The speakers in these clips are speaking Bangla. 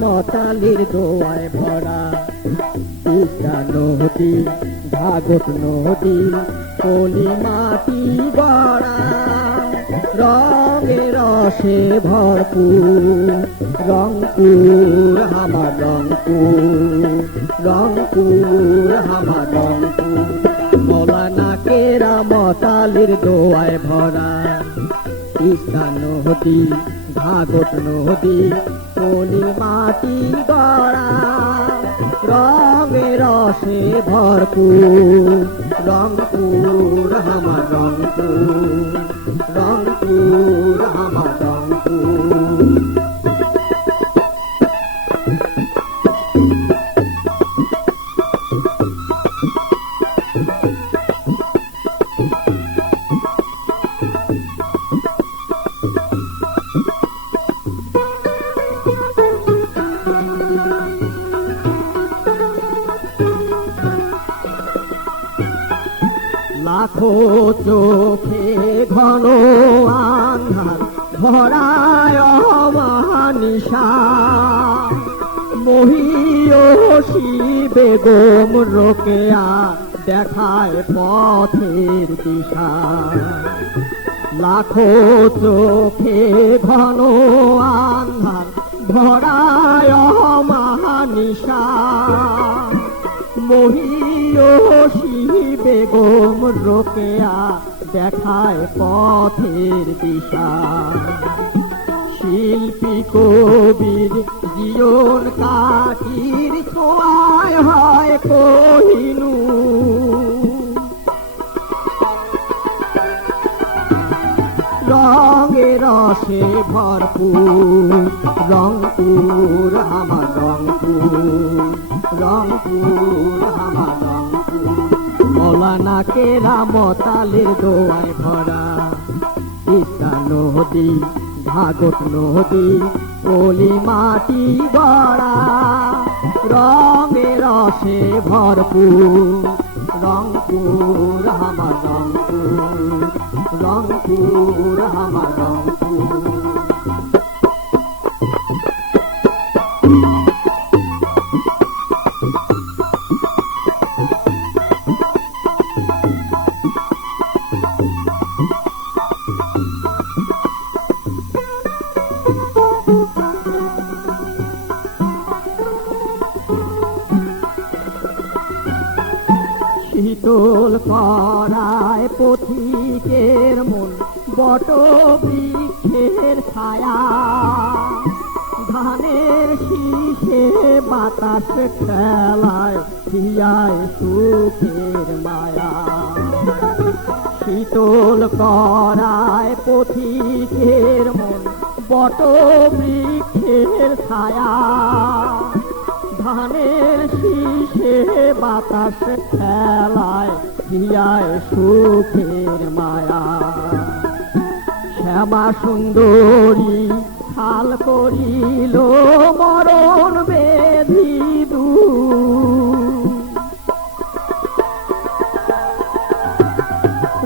মতালির দোয়ায় ভরা তিস্তা নদী, ভাগত নদী, পলি মাটি গড়া, রঙে রসে ভরপুর রংপুর আমার রংপুর, রংপুর আমার রংপুর। মৌলানা কেরামতালির দোয়ায় ভরা তিস্তা নদী, ভাগত নদী, পলি মাটি গড়া, রঙে রসে ভরপুর রংপুর আমার রংপুর, রংপুর আমার রংপুর। লাখো চোখে ঘন আন্ধার ভরায় অমানিশা, মহিয়সী বেগম রোকেয়া দেখায় পথের দিশা। লাখো চোখে ঘন আন্ধার ভরায় অমানিশা, মহিয়সী বেগম রোকেয়া দেখায় পথের দিশা। শিল্পী কবির জীবন কাঠির ছোঁয়ায় হয় কোহিনূর, রঙে রসে ভরপুর রংপুর আমার রংপুর, রংপুর আমার রংপুর। মৌলানা কেরামতালির দোয়ায় ভরা তিস্তা নদী, ভাগত নদী, পলি মাটি গড়া, রঙে রসে ভরপুর রংপুর আমার রংপুর, রংপুর আমার রংপুর। শীতল করায় পথিকের মন বট বৃক্ষের ছায়া, ধানের শীষে বাতাস খেলায় হিয়ায় সুখের মায়া। শীতল করায় পথিকের মন বট বৃক্ষের ছায়া, ধানের শীষে বাতাস খেলায় হিয়ায় সুখের মায়া। শ্যামা সুন্দরী হাল করিল মরণ বেধি দূর,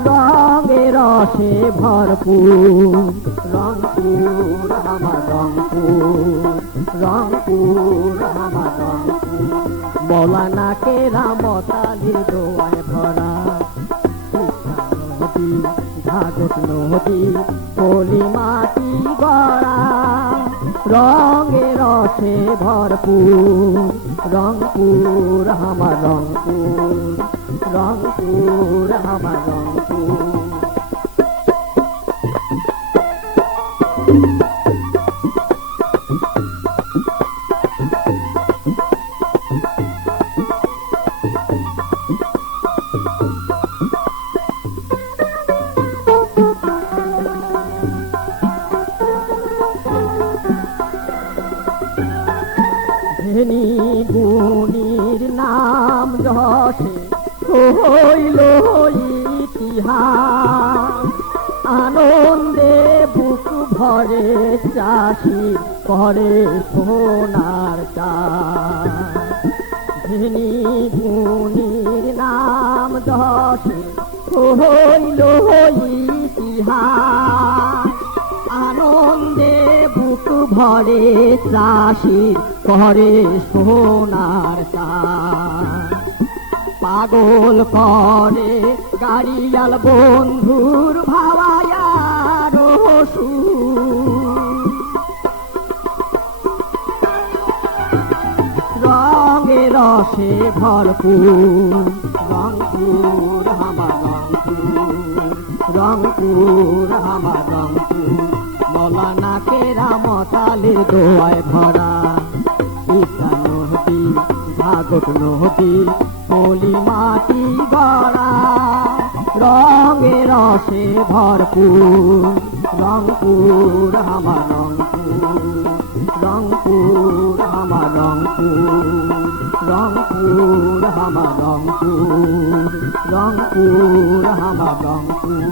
রঙে রসে ভরপুর রংপুর আমার রংপুর, রংপুর আমার রংপুর। মৌলানা কেরামতালির দোয়ায় ভরা তিস্তা নদী, ভাগত নদী, পলি মাটি গড়া, রঙে রসে ভরপুর রংপুর আমার রংপুর, রংপুর আমার রংপুর। ধনী গুণীর নাম যশে হইল ইতিহাস, আনন্দে বুক ভরে চাষি করে সোনার চাষ। ধনী গুণীর নাম যশে হইল ইতিহাস আনন্দে বুক ভরে চাষির করে সোনার চাষ পাগল করে গাড়িয়াল বন্ধুর ভাবায়া রসু রঙে রসে ভরপুর রংপুর আমার রংপুর আমার রংপুর মৌলানা কেরামতালে দোয়ায় ভরা ইসা নদী ভাগত নদী পলি মাটি গড়া রঙে রসে ভরপুর রংপুর আমার রংপুর আমার রংপুর আমার রংপুর আমার রংপুর